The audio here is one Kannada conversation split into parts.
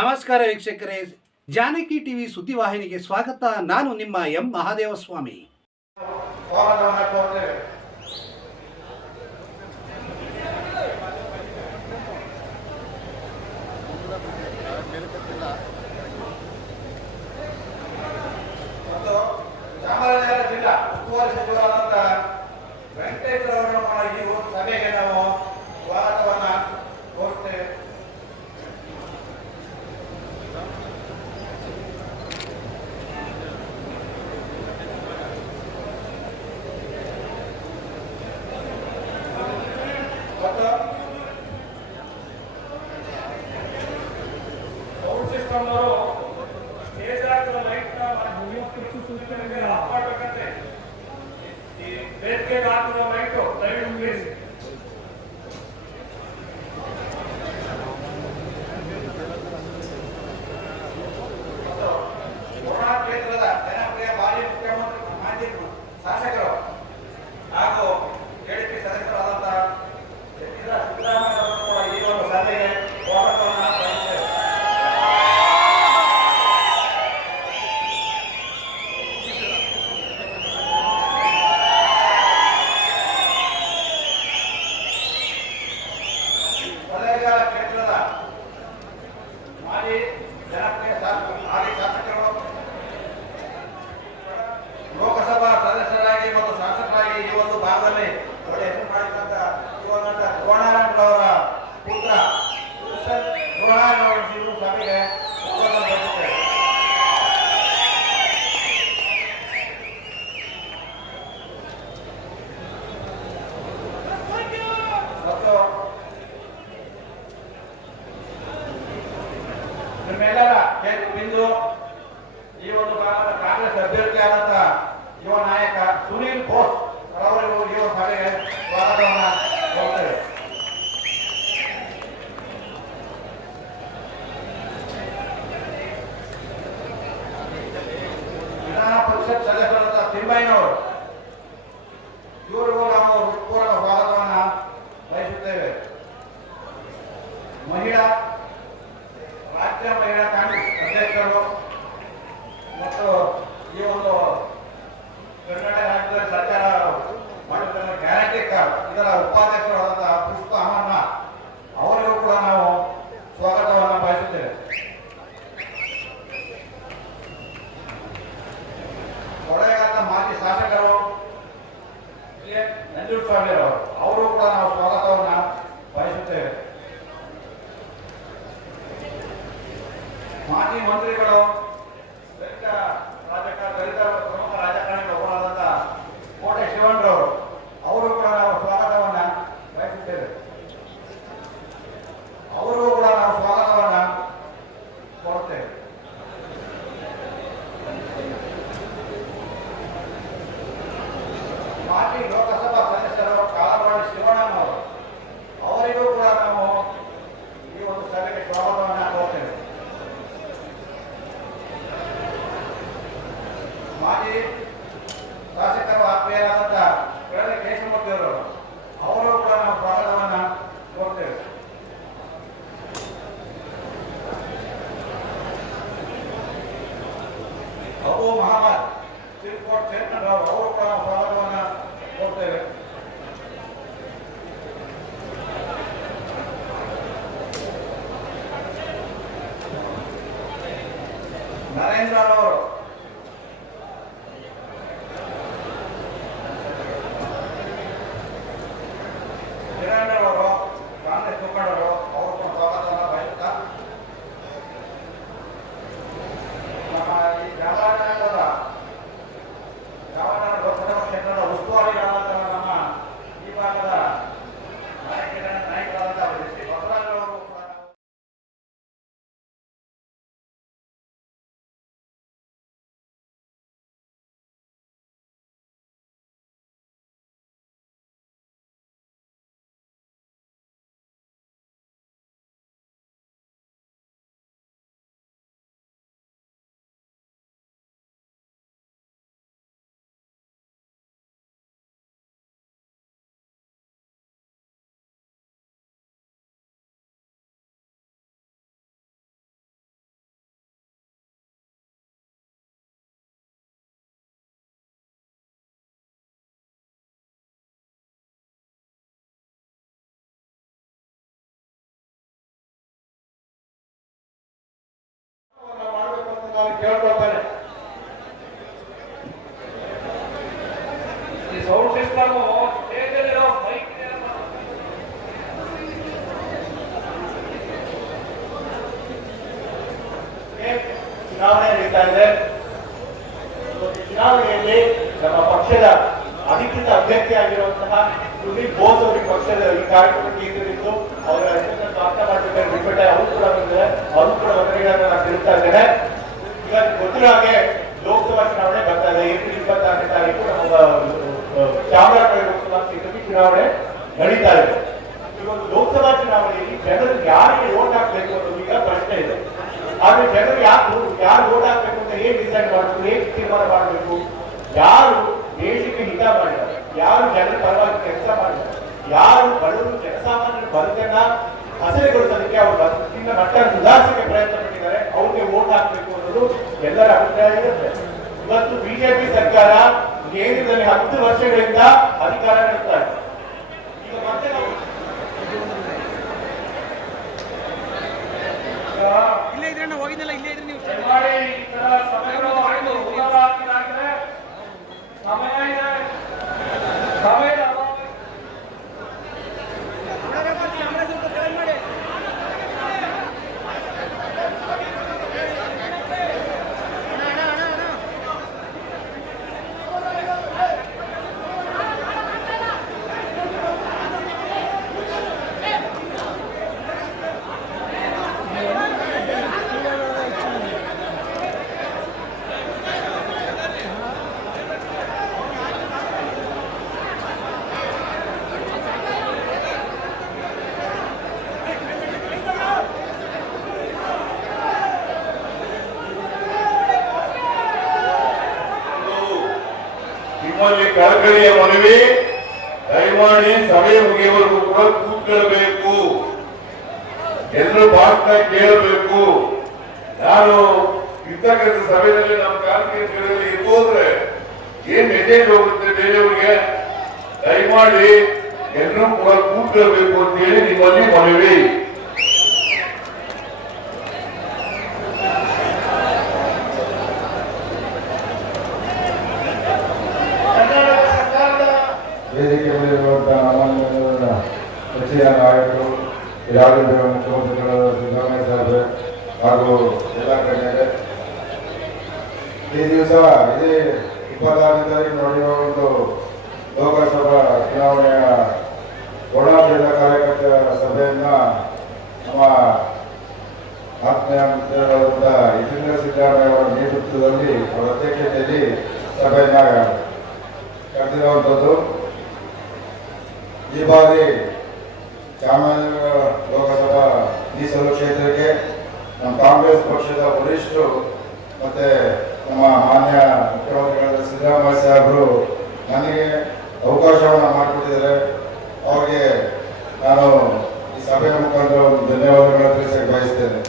ನಮಸ್ಕಾರ ವೀಕ್ಷಕರೇ. ಜಾನಕಿ ಟಿವಿ ಸುದ್ದಿವಾಹಿನಿಗೆ ಸ್ವಾಗತ. ನಾನು ನಿಮ್ಮ ಎಂ ಮಹಾದೇವಸ್ವಾಮಿ. ಚಾಮರಾಜನಗರ ಜಿಲ್ಲಾ ಉಸ್ತುವಾರಿ ಸಚಿವರಾದಂತಹ ವೆಂಕಟೇಶ್ವರ ಅವರನ್ನು ಈ ಒಂದು ಸಭೆಗೆ ನಾವು ಸ್ವಾಗತವನ್ನು ಕ್ಷೇತ್ರದವರು ಸ್ಟೇಜ್ ಹಾಕಿದ ಲೈಟ್ ಹಾಕಬೇಕಂತೆ ಈ ವೇದಿಕೆಗೆ ಹಾಕಿದ ಲೈಟು ದಯವಿಟ್ಟು ಪ್ಲೀಸ್ ಕೊಲೆಗಾರ ಕ್ಷೇತ್ರದ ಮಾಜಿ ಜನಪ್ರಿಯ ಶಾಸಕ ಮಾಜಿ ಶಾಸಕರು ಲೋಕಸಭಾ ಅವರು ಕೂಡ ನಾವು ಸ್ವಾಗತವನ್ನು ಬಯಸುತ್ತೇವೆ ಮಾಜಿ ಮಂತ್ರಿಗಳು ಕೇಳ್ಕೊಳ್ತಾರೆ ಚುನಾವಣೆ ನಡೀತಾ ಇದೆ. ಇವತ್ತು ಲೋಕಸಭಾ ಚುನಾವಣೆಯಲ್ಲಿ ಜನರು ಯಾರಿಗೆ ವೋಟ್ ಹಾಕ್ಬೇಕು ಅನ್ನೋದು ಈಗ ಪ್ರಶ್ನೆ ಇದೆ. ಆದ್ರೆ ಜನರು ಯಾರು ಯಾರು ವೋಟ್ ಹಾಕ್ಬೇಕು ಅಂತ ಹೇಗೆ ಡಿಸೈಡ್ ಮಾಡಬೇಕು ಹೇಗೆ ತೀರ್ಮಾನ ಮಾಡಬೇಕು? ಯಾರು ದೇಶಕ್ಕೆ ಹಿತ ಮಾಡಿದ್ದಾರೆ? ಯಾರು ಜನರ ಪರವಾಗಿ ಕೆಲಸ ಮಾಡಿದ್ದಾರೆ? ಯಾರು ಬಡವರು ಜನಸಾಮಾನ್ಯರ ಬದುಕನ್ನ ಹಸಿರುಗೊಳಿಸೋದಕ್ಕೆ ಅವರು ಬದುಕಿನ ಮಟ್ಟ ಸುಧಾರಿಸಕ್ಕೆ ಪ್ರಯತ್ನ ಪಟ್ಟಿದ್ದಾರೆ. ಅವ್ರಿಗೆ ವೋಟ್ ಹಾಕ್ಬೇಕು ಅನ್ನೋದು ಎಲ್ಲರ ಅಭಿಪ್ರಾಯ ಇರುತ್ತೆ. ಇವತ್ತು ಬಿಜೆಪಿ ಸರ್ಕಾರ ಕೇಂದ್ರದಲ್ಲಿ ಹತ್ತು ವರ್ಷಗಳಿಂದ ಅಧಿಕಾರ ನಡೆಸ್ತಾ ಇದೆ. ಇಲ್ಲೇ ಇದ್ರೆ ಹೋಗಿದ್ದಲ್ಲ ಇಲ್ಲೇ ಇದ್ರೆ ನೀವು ನಿಮ್ಮಲ್ಲಿ ಕಳಕಳಿಯ ಮನವಿ. ದಯಮಾಡಿ ಸಭೆ ಮುಗಿಯವರೆಗೂ ಕೂಡ ಕೂತ್ಕೊಳ್ಬೇಕು. ಎಲ್ಲರೂ ಭಾಷಣ ಕೇಳಬೇಕು. ನಾನು ಇರ್ತಕ್ಕಂಥ ಸಭೆಯಲ್ಲಿ ನಮ್ಮ ಕಾರ್ಯಕ್ರಮದಲ್ಲಿ ಇರ್ಬೋದ್ರೆ ಏನ್ ಮೆಸೇಜ್ ಹೋಗುತ್ತೆ ಬೇರೆಯವ್ರಿಗೆ? ದಯಮಾಡಿ ಎಲ್ಲರೂ ಕೂಡ ಕೂತ್ಕೊಳ್ಬೇಕು ಅಂತ ಹೇಳಿ ನಿಮ್ಮಲ್ಲಿ ಮನವಿ ಕರ್ನಾಟಕ ಸರ್ಕಾರದ ವೇದಿಕೆ ಮೇಲಿರುವಂತಹ ನಮ್ಮನ್ನ ಸಚಿವ ನಾಯಕರು ರಾಜ್ಯದ ಮುಖ್ಯಮಂತ್ರಿಗಳು, ಸಿದ್ದರಾಮಯ್ಯ ಸಾಹೇಬ್ರೆ ಹಾಗೂ ಎಲ್ಲ ಗಣ್ಯರೇ ಈ ದಿವಸ ಇದೇ ಇಪ್ಪತ್ತಾರನೇ ತಾರೀಕು ನಡೆಯುವ ಒಂದು ಲೋಕಸಭಾ ಚುನಾವಣೆಯ ಒಣ ಜಿಲ್ಲಾ ಕಾರ್ಯಕರ್ತರ ಸಭೆಯನ್ನ ನಮ್ಮ ಆತ್ಮೀಯ ಮಿತ್ರರಾದಂಥ ಯತೀಂದ್ರ ಸಿದ್ದರಾಮಯ್ಯ ಅವರ ನೇತೃತ್ವದಲ್ಲಿ, ಅವರ ಅಧ್ಯಕ್ಷತೆಯಲ್ಲಿ ಸಭೆಯನ್ನ ಕರೆದಿರುವಂಥದ್ದು. ಈ ಬಾರಿ ಚಾಮರಾಜನಗರ ಲೋಕಸಭಾ ಮೀಸಲು ಕ್ಷೇತ್ರಕ್ಕೆ ನಮ್ಮ ಕಾಂಗ್ರೆಸ್ ಪಕ್ಷದ ವರಿಷ್ಠರು ಮತ್ತೆ ನಮ್ಮ ಮಾನ್ಯ ಮುಖ್ಯಮಂತ್ರಿಗಳಾದ ಸಿದ್ದರಾಮಯ್ಯ ಸಾಹೇಬರು ನನಗೆ ಅವಕಾಶವನ್ನು ಮಾಡಿಕೊಟ್ಟಿದ್ದಾರೆ. ಅವರಿಗೆ ನಾನು ಈ ಸಭೆಯ ಮುಖಾಂತರ ಒಂದು ಧನ್ಯವಾದಗಳನ್ನು ತಿಳಿಸಕ್ಕೆ ಬಯಸ್ತೇನೆ.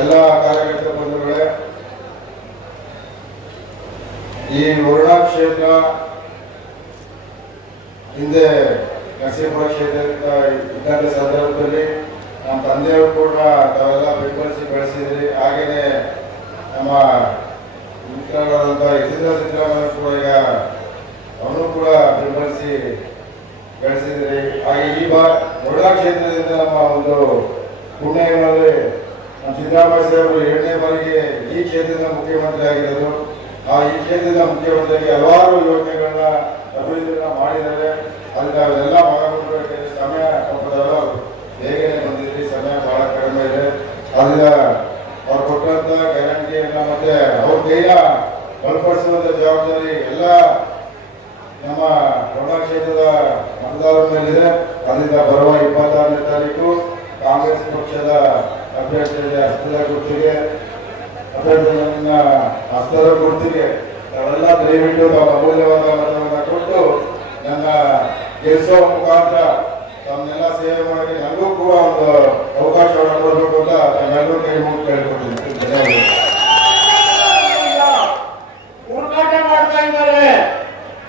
ಎಲ್ಲ ಕಾರ್ಯಕರ್ತ ಬಂಧುಗಳೇ, ಈ ವರುಣಾ ಕ್ಷೇತ್ರ ಹಿಂದೆ ನರಸೀಪುರ ಕ್ಷೇತ್ರದಿಂದ ಇದ್ದಂಥ ಸಂದರ್ಭದಲ್ಲಿ ನಮ್ಮ ತಂದೆಯವರು ಕೂಡ ತಾವೆಲ್ಲ ಬೆಂಬಲಿಸಿ ಬೆಳೆಸಿದ್ರಿ. ಹಾಗೆಯೇ ನಮ್ಮ ಮಿತ್ರರಾದಂಥ ಯತೀಂದ್ರ ಸಿದ್ದರಾಮಯ್ಯ ಕೂಡ ಈಗ ಅವರು ಕೂಡ ಬೆಂಬಲಿಸಿ ಬೆಳೆಸಿದ್ರಿ. ಹಾಗೆ ಈ ಬಾ ವರುಣಾ ಕ್ಷೇತ್ರದಿಂದ ನಮ್ಮ ಒಂದು ಪುಣ್ಯಗಳಲ್ಲಿ ನಮ್ಮ ಸಿದ್ದರಾಮಯ್ಯ ಸಾಹೇಬರು ಎರಡನೇ ಬಾರಿಗೆ ಈ ಕ್ಷೇತ್ರದ ಮುಖ್ಯಮಂತ್ರಿ ಆಗಿರೋದು ಆ ಈ ಕ್ಷೇತ್ರದ ಮುಖ್ಯಮಂತ್ರಿಯಾಗಿ ಹಲವಾರು ಯೋಜನೆಗಳನ್ನ ಅಭಿವೃದ್ಧಿಗಳನ್ನ ಮಾಡಿದ್ದಾರೆ ಅದಕ್ಕೆ ಅವೆಲ್ಲ ಮಾಡಬೇಕು ಸಮಯ ಒಬ್ಬದಲ್ಲ ಹೇಗೆ ಬಂದಿದ್ರಿ ಸಮಯ ಬಹಳ ಕಡಿಮೆ ಇದೆ. ಅದನ್ನ ಅವ್ರು ಕೊಟ್ಟಂತ ಗ್ಯಾರಂಟಿಯನ್ನ ಮತ್ತೆ ಅವ್ರ ಕೈಯ ಬಲಪಡಿಸುವಂತ ಜವಾಬ್ದಾರಿ ಎಲ್ಲ ನಮ್ಮ ಕೊರೋನಾ ಕ್ಷೇತ್ರದ ಮತದಾರರ ಮೇಲಿದೆ. ಅದರಿಂದ ಬರುವ ಇಪ್ಪತ್ತಾರನೇ ತಾರೀಕು ಕಾಂಗ್ರೆಸ್ ಪಕ್ಷದ ಅಭ್ಯರ್ಥಿಗೆ ಹಸ್ತದ ಗುರುತಿಗೆ ಅಭ್ಯರ್ಥಿಗಳನ್ನ ಹಸ್ತದ ಗುರುತಿಗೆ ನಾವೆಲ್ಲ ದಯವಿಟ್ಟು ನಮ್ಮ ಅಮೂಲ್ಯವಾದ ಕೊಟ್ಟು ನನ್ನ ಗೆಲ್ಲಿಸೋ ಮುಖಾಂತರ ತಮ್ಮನ್ನೆಲ್ಲ ಸೇವೆ ಮಾಡಿ ನನಗೂ ಕೂಡ ಒಂದು ಅವಕಾಶವನ್ನು ಕೊಡಬೇಕು ಅಂತ ನನ್ನೆಲ್ಲರೂ ಕೈ ಮುಗಿ ಕೇಳ್ಕೊಟ್ಟಿದ್ದೀನಿ ಹುಡುಕಾಟ ಮಾಡ್ತಾ ಇದ್ದಾರೆ.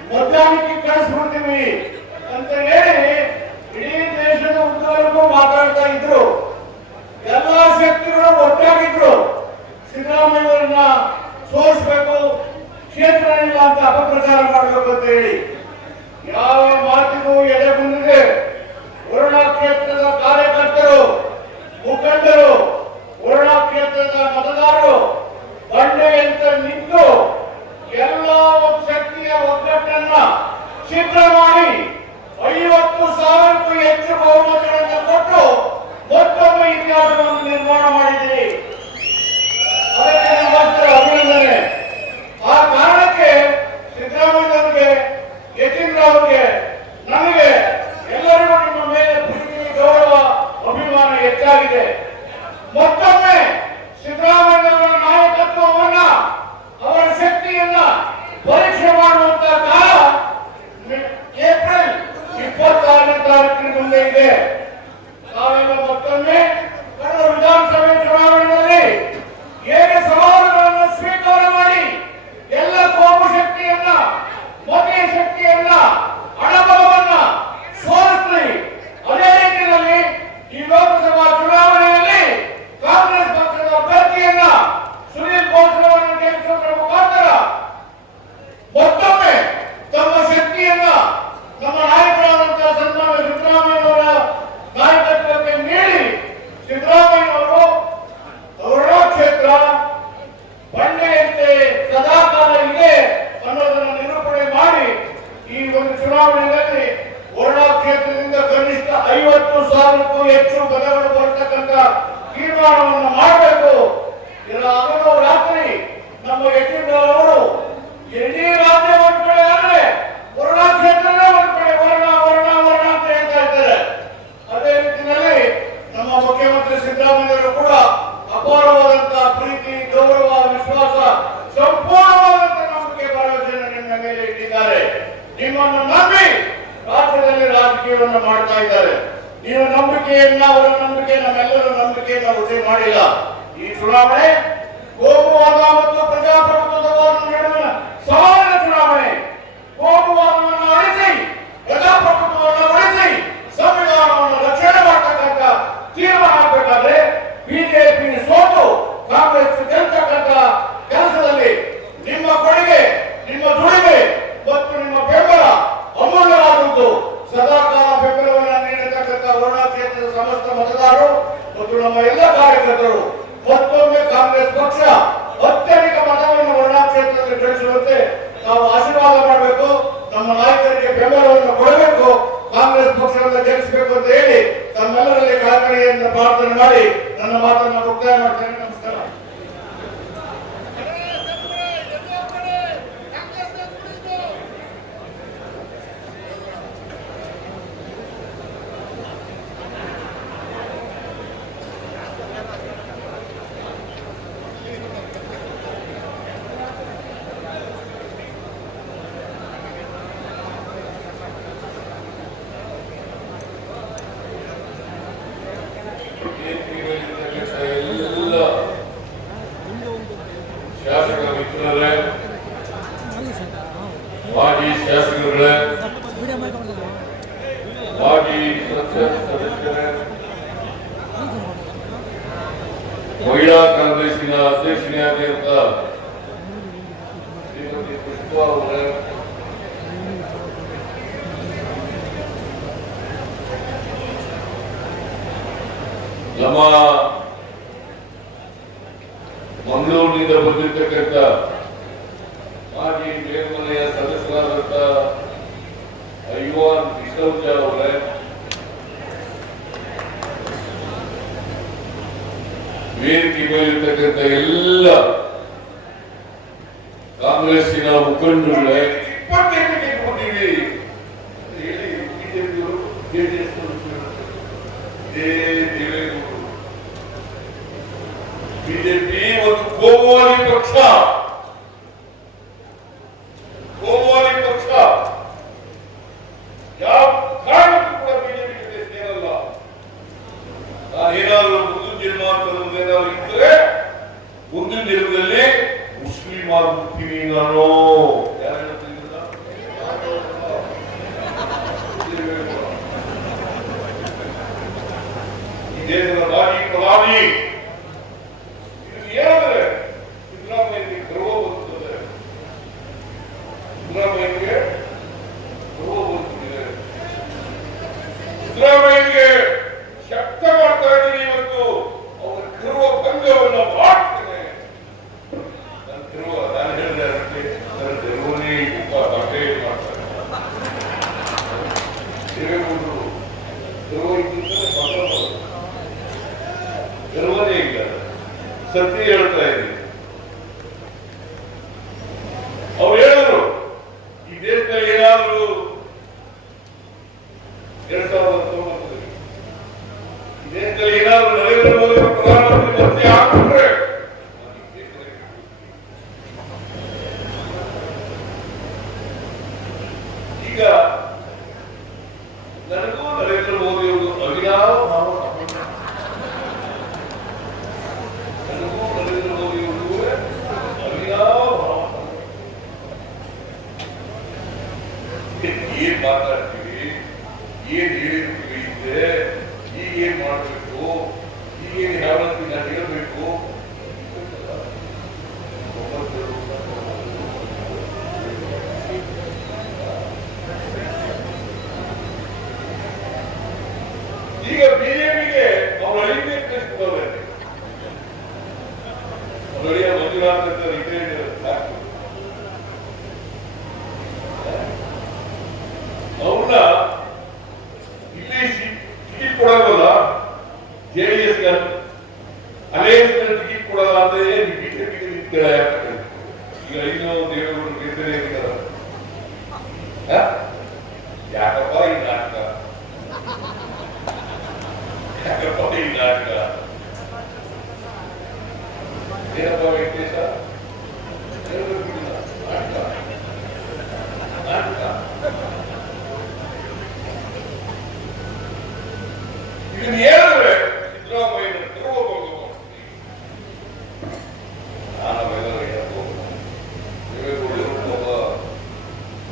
ಮಧ್ಯಾಹ್ನಕ್ಕೆ ಕಳಿಸ್ಬಿಡ್ತೀವಿ ಅಂತ ಹೇಳಿ ಇಡೀ ದೇಶದ ಉದ್ದವರೆಗೂ ಮಾತಾಡ್ತಾ ಇದ್ರು. ಎಲ್ಲ ಶಕ್ತಿಗಳು ಒಟ್ಟಾಗಿದ್ರು. ಸಿದ್ದರಾಮಯ್ಯ ಅವರನ್ನ ಸೋಲಿಸ್ಬೇಕು ಕ್ಷೇತ್ರ ಇಲ್ಲ ಅಂತ ಅಪಪ್ರಚಾರ ಮಾಡಬೇಕು ಅಂತ ಹೇಳಿ. ಕ್ಷೇತ್ರದ ಕಾರ್ಯಕರ್ತರು, ಮುಖಂಡರು, ವರುಣಾ ಕ್ಷೇತ್ರದ ಮತದಾರರು ಬಂಡೆಯಂತ ನಿಂತು ಎಲ್ಲ ಶಕ್ತಿಯ ಒಗ್ಗಟ್ಟನ್ನ ಛಿದ್ರ ಮಾಡಿ ಐವತ್ತು ಸಾವಿರಕ್ಕೂ ಹೆಚ್ಚು ಬಹುಮತಗಳನ್ನು ಕೊಟ್ಟು ಮತ್ತೊಮ್ಮೆ ಇತಿಹಾಸವನ್ನು ನಿರ್ಮಾಣ ಮಾಡಿದ್ದೀರಿ. ಅದಕ್ಕೆ ನಿಮಗೋಸ್ಕರ ಅಭಿನಂದನೆ ಆ ಕಾರಣಕ್ಕೆ ಸಿದ್ದರಾಮಯ್ಯ ಅವರಿಗೆ ಯತೀಂದ್ರ ಅವರಿಗೆ ನಮಗೆ ಎಲ್ಲರಿಗೂ ನಿಮ್ಮ ಮೇಲೆ ಪ್ರೀತಿ ಗೌರವ ಅಭಿಮಾನ ಹೆಚ್ಚಾಗಿದೆ. ಮತ್ತೊಮ್ಮೆ ಸಿದ್ದರಾಮಯ್ಯ ಅವರ ನಾಯಕತ್ವವನ್ನ ಅವರ ಶಕ್ತಿಯನ್ನ ಪರೀಕ್ಷೆ ಮಾಡುವಂತ ಕಾಲ ಏಪ್ರಿಲ್ ಇಪ್ಪತ್ತಾರನೇ ತಾರೀಕಿನ ಮುಂದೆ ಇದೆ. ನಾವೆಲ್ಲ ಮತ್ತೊಮ್ಮೆ ಕಳೆದ ವಿಧಾನಸಭೆ ಚುನಾವಣೆಯಲ್ಲಿ ಹೇಗೆ ಸವಾಲುಗಳನ್ನು ಸ್ವೀಕಾರ ಮಾಡಿ ಎಲ್ಲ ಕೋಮು ಶಕ್ತಿಯನ್ನ, ಮತೀಯ ಶಕ್ತಿಯನ್ನ ಹಣಬಲವನ್ನ ಲೋಕಸಭಾ ಚುನಾವಣೆಯಲ್ಲಿ ಕಾಂಗ್ರೆಸ್ ಪಕ್ಷದ ಅಭ್ಯರ್ಥಿಯನ್ನ ಸುನೀಲ್ ಗೋಸ್ರವನ್ನು ಗೆಲ್ಲಿಸುವುದರ ಮುಖಾಂತರ ಮತ್ತೊಮ್ಮೆ ತಮ್ಮ ಶಕ್ತಿಯನ್ನ ನಮ್ಮ ನಾಯಕರಾದಂತಹ ಸನ್ಮಾನ್ಯ ಸಿದ್ದರಾಮಯ್ಯನವರ ನಾಯಕತ್ವಕ್ಕೆ ನೀಡಿ ಸಿದ್ದರಾಮಯ್ಯನವರು ಅವರ ಕ್ಷೇತ್ರ ಬಂಡೆಯಂತೆ ಸದಾಕಾಲ ಇದೆ ಅನ್ನೋದನ್ನು ನಿರೂಪಣೆ ಮಾಡಿ ಈ ಒಂದು ಚುನಾವಣೆಯಲ್ಲಿ ವರುಣಾ ಕ್ಷೇತ್ರದಿಂದ ಕನಿಷ್ಠ ಐವತ್ತು ಸಾವಿರಕ್ಕೂ ಹೆಚ್ಚು ಪದಗಳು ಬರತಕ್ಕಂತ ತೀರ್ಮಾನವನ್ನು ಮಾಡಬೇಕು ಇದರ ಹಗಲು ರಾತ್ರಿ ನಮ್ಮ ಯತೀಂದ್ರವರು ಇಡೀ ರಾಜ್ಯ ಒಂದ್ ಕಡೆ ಆದ್ರೆ ವರುಣಾ ಕ್ಷೇತ್ರನೇ ಒಂದ್ ಕಡೆ ವರ್ಣ ವರ್ಣ ವರ್ಣ ಅಂತ ಹೇಳ್ತಾ ಇದ್ದಾರೆ ಅದೇ ರೀತಿಯಲ್ಲಿ ನಮ್ಮ ಮುಖ್ಯಮಂತ್ರಿ ಸಿದ್ದರಾಮಯ್ಯರು ಕೂಡ ಅಪಾರವಾದಂತಹ ಪ್ರೀತಿ ಗೌರವ ವಿಶ್ವಾಸ ಸಂಪೂರ್ಣವಾದಂತಹ ನಂಬಿಕೆ ಭರವಸೆಯನ್ನು ನಿಮ್ಮ ಮೇಲೆ ಇಟ್ಟಿದ್ದಾರೆ ನಿಮ್ಮನ್ನು ನಂಬಿ ರಾಜ್ಯದಲ್ಲಿ ರಾಜಕೀಯವನ್ನು ಮಾಡ್ತಾ ಇದ್ದಾರೆ ನೀವು ನಂಬಿಕೆಯನ್ನ, ಅವರ ನಂಬಿಕೆ, ನಮ್ಮೆಲ್ಲರ ನಂಬಿಕೆಯನ್ನ ವೃದ್ಧಿ ಮಾಡಿಲ್ಲ. ಈ ಚುನಾವಣೆ ಕೋಮುವಾದ ಮತ್ತು ಪ್ರಜಾಪ್ರಭುತ್ವದ ನಡುವಿನ ಸವಾಲಿನ ಚುನಾವಣೆ. ಕೋಮುವಾದವನ್ನು ಅಳಿಸಿ, ಪ್ರಜಾಪ್ರಭುತ್ವವನ್ನು ಉಳಿಸಿ ಸಂವಿಧಾನವನ್ನು ರಕ್ಷಣೆ ಮಾಡತಕ್ಕಂತ ತೀರ್ಮಾನ ಆಗಬೇಕಾದ್ರೆ ಬಿಜೆಪಿ ಸೋತು, ಕಾಂಗ್ರೆಸ್ ಗೆಲ್ತಕ್ಕಂತ ಕೆಲಸದಲ್ಲಿ ನಿಮ್ಮ ಕೊಡುಗೆ, ನಿಮ್ಮ ದುಡಿಮೆ ಮತ್ತು ನಿಮ್ಮ ಬೆಂಬಲ ಅಮೂಲ್ಯವಾದದ್ದು ಸದಾಕಾಲ ಕ್ಷೇತ್ರದ ಸಮಸ್ತ ಮತದಾರರು ಮತ್ತು ನಮ್ಮ ಎಲ್ಲ ಕಾರ್ಯಕರ್ತರು, ಮತ್ತೊಮ್ಮೆ ಕಾಂಗ್ರೆಸ್ ಪಕ್ಷ ಅತ್ಯಧಿಕ ಮತವನ್ನು ವರ್ಣಾ ಕ್ಷೇತ್ರದಲ್ಲಿ ಗಳಿಸುವಂತೆ ನಾವು ಆಶೀರ್ವಾದ ಮಾಡಬೇಕು, ನಮ್ಮ ನಾಯಕರಿಗೆ ಬೆಂಬಲವನ್ನು ಕೊಡಬೇಕು, ಕಾಂಗ್ರೆಸ್ ಪಕ್ಷವನ್ನು ಗೆಲ್ಲಿಸಬೇಕು ಅಂತ ಹೇಳಿ ತಮ್ಮೆಲ್ಲರಲ್ಲಿ ಕಳಕಳಿಯಿಂದ ಪ್ರಾರ್ಥನೆ ಮಾಡಿ ನನ್ನ ಮಾತನ್ನು ಮುಕ್ತಾಯ ಮಾಡ್ತೇನೆ ನಮಸ್ಕಾರ ಎಲ್ಲ ಶಾಸಕ ಮಿತ್ರರೇ ಮಾಜಿ ಶಾಸಕರೇ ಮಾಜಿ ಸದಸ್ಯರೇ ಮಹಿಳಾ ಕಾಂಗ್ರೆಸ್ಸಿನ ಅಧ್ಯಕ್ಷನೇ ಆಗಿರುತ್ತ ಶ್ರೀಮತಿ ಪುಷ್ಪಾ ಅವರೇ ನಮ್ಮ ಮಂಗಳೂರಿನಿಂದ ಬಂದಿರತಕ್ಕಂಥ ಮಾಜಿ ಮೇಲ್ಮನೆಯ ಸದಸ್ಯರಾದಂಥ ವೇದಿಕೆ ಮೇಲಿರ್ತಕ್ಕಂಥ ಎಲ್ಲ ಕಾಂಗ್ರೆಸ್ಸಿನ ಮುಖಂಡರುಗಳೇ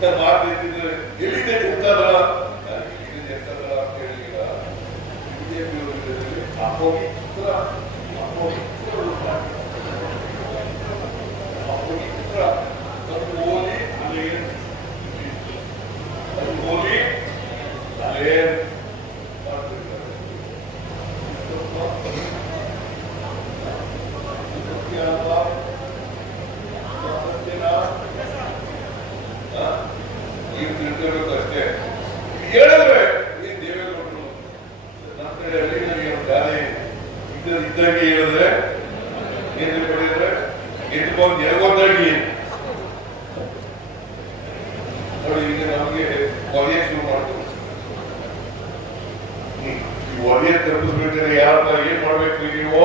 ಇಂಥ ಮಾತು ಎತ್ತಿದ್ರೆ ಎಲ್ಲಿದೆ ಇರ್ತಾರಲ್ಲ ಇಲ್ಲಿದೆ ಇರ್ತಾರಲ್ಲ ಅಂತ ಹೇಳಿಲ್ಲ ಬಿಜೆಪಿ ಅಪವಿತ್ರ ಹೇಳ್ಕೊಂಡಾಗಿ ನೋಡಿ ಈಗ ನಮಗೆ ವಲಯ ಶುರು ಮಾಡ್ತೀವಿ ಈ ವಲಯ ತಲುಪಿಸ್ಬೇಕಾದ್ರೆ ಯಾರನ್ನ ಏನ್ ಮಾಡ್ಬೇಕು ನೀವು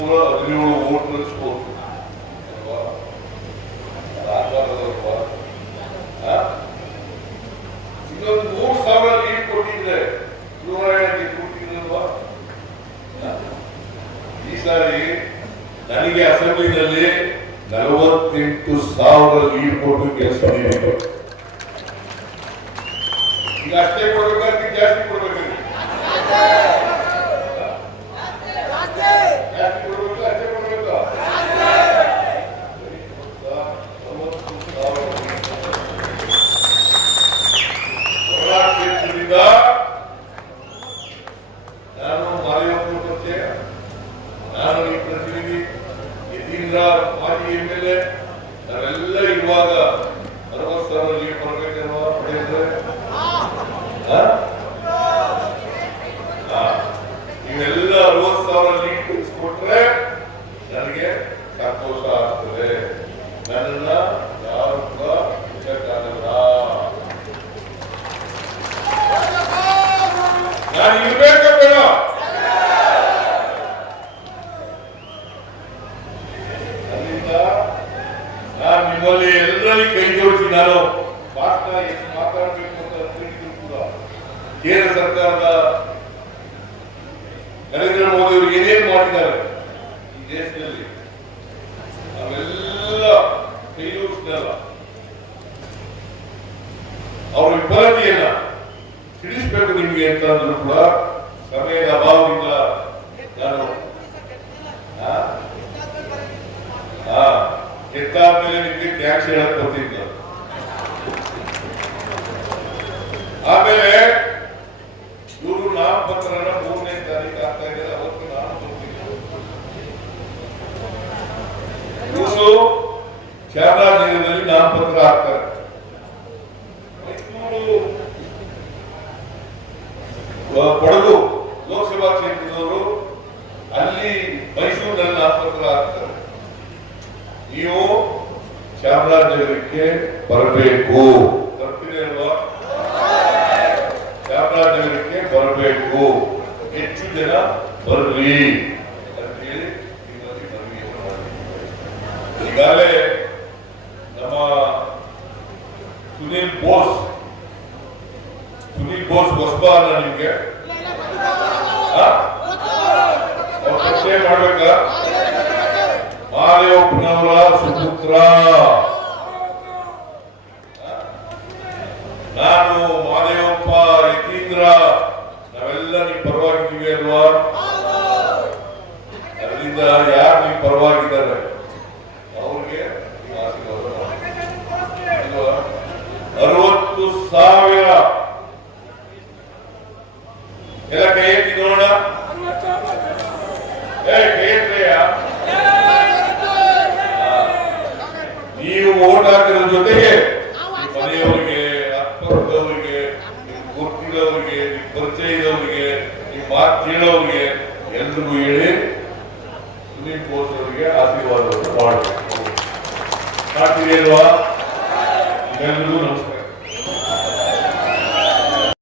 Mustafa Aliyoğlu Ordnance ಕ್ಷೇತ್ರದ ಮಾಜಿ ಎಂ ಎಲ್ ಎ ನಾವೆಲ್ಲ ಇರುವಾಗ ಅರವತ್ತು ಸಾವಿರ ಲೀಡ್ ಬರ್ಬೇಕೆನ್ನುವ ಪಡೆಯುತ್ತೆ ಕೇಂದ್ರ ಸರ್ಕಾರದ ನರೇಂದ್ರ ಮೋದಿ ಅವರು ಏನೇನು ಮಾಡಿದ್ದಾರೆ ಈ ದೇಶದಲ್ಲಿ, ಅವೆಲ್ಲ ಕೈಯೂರಿಸಿದಲ್ಲ ಅವರ ವಿಫಲತೆಯನ್ನ ತಿಳಿಸ್ಬೇಕು ನಿಮಗೆ ಅಂತ ಅಂದ್ರೂ ಕೂಡ ಸಮಯದ ಅಭಾವದಿಂದ ನಾನು ಹೆತ್ತಾದ್ಮೇಲೆ ನಿಮಗೆ ಟ್ಯಾಕ್ಸ್ ಹೇಳಕ್ ಬರ್ತಿದ್ದ. ಆಮೇಲೆ ನಾಮಪತ್ರನ ಮೂರನೇ ತಾರೀಕು ಆಗ್ತಾ ಇದೆ ಅವತ್ತು ನಾನು ಇವರು ಚಾಮರಾಜನಗರದಲ್ಲಿ ನಾಮಪತ್ರ ಹಾಕ್ತಾರೆ. ಕೊಡಗು ಲೋಕಸಭಾ ಕ್ಷೇತ್ರದವರು ಅಲ್ಲಿ ಮೈಸೂರಿನಲ್ಲಿ ನಾಮಪತ್ರ ಹಾಕ್ತಾರೆ. ನೀವು ಚಾಮರಾಜನಗರಕ್ಕೆ ಬರಬೇಕು ಬರ್ತೀರಿ ಅಲ್ವಾ ಚಾಮರಾಜನಗರಕ್ಕೆ ಬರಬೇಕು ಹೆಚ್ಚು ಜನ ಬರ್ರಿ ಅಂತೇಳಿ ನಿಮ್ಮಲ್ಲಿ ಮನವಿಯನ್ನು ಮಾಡಿದ್ದೀನಿ. ಈಗಾಗಲೇ ನಮ್ಮ ಸುನೀಲ್ ಬೋಸ್ ಸುನೀಲ್ ಬೋಸ್ ಹೊಸಬ ಅಲ್ಲ ನಿಮ್ಗೆ? ಮಾಡ್ಬೇಕ? ಮಾಲೆ ಮಾಡ್ಬೇಕಾ ಮಾದೇವಪ್ಪನವರ ಸುಪುತ್ರ.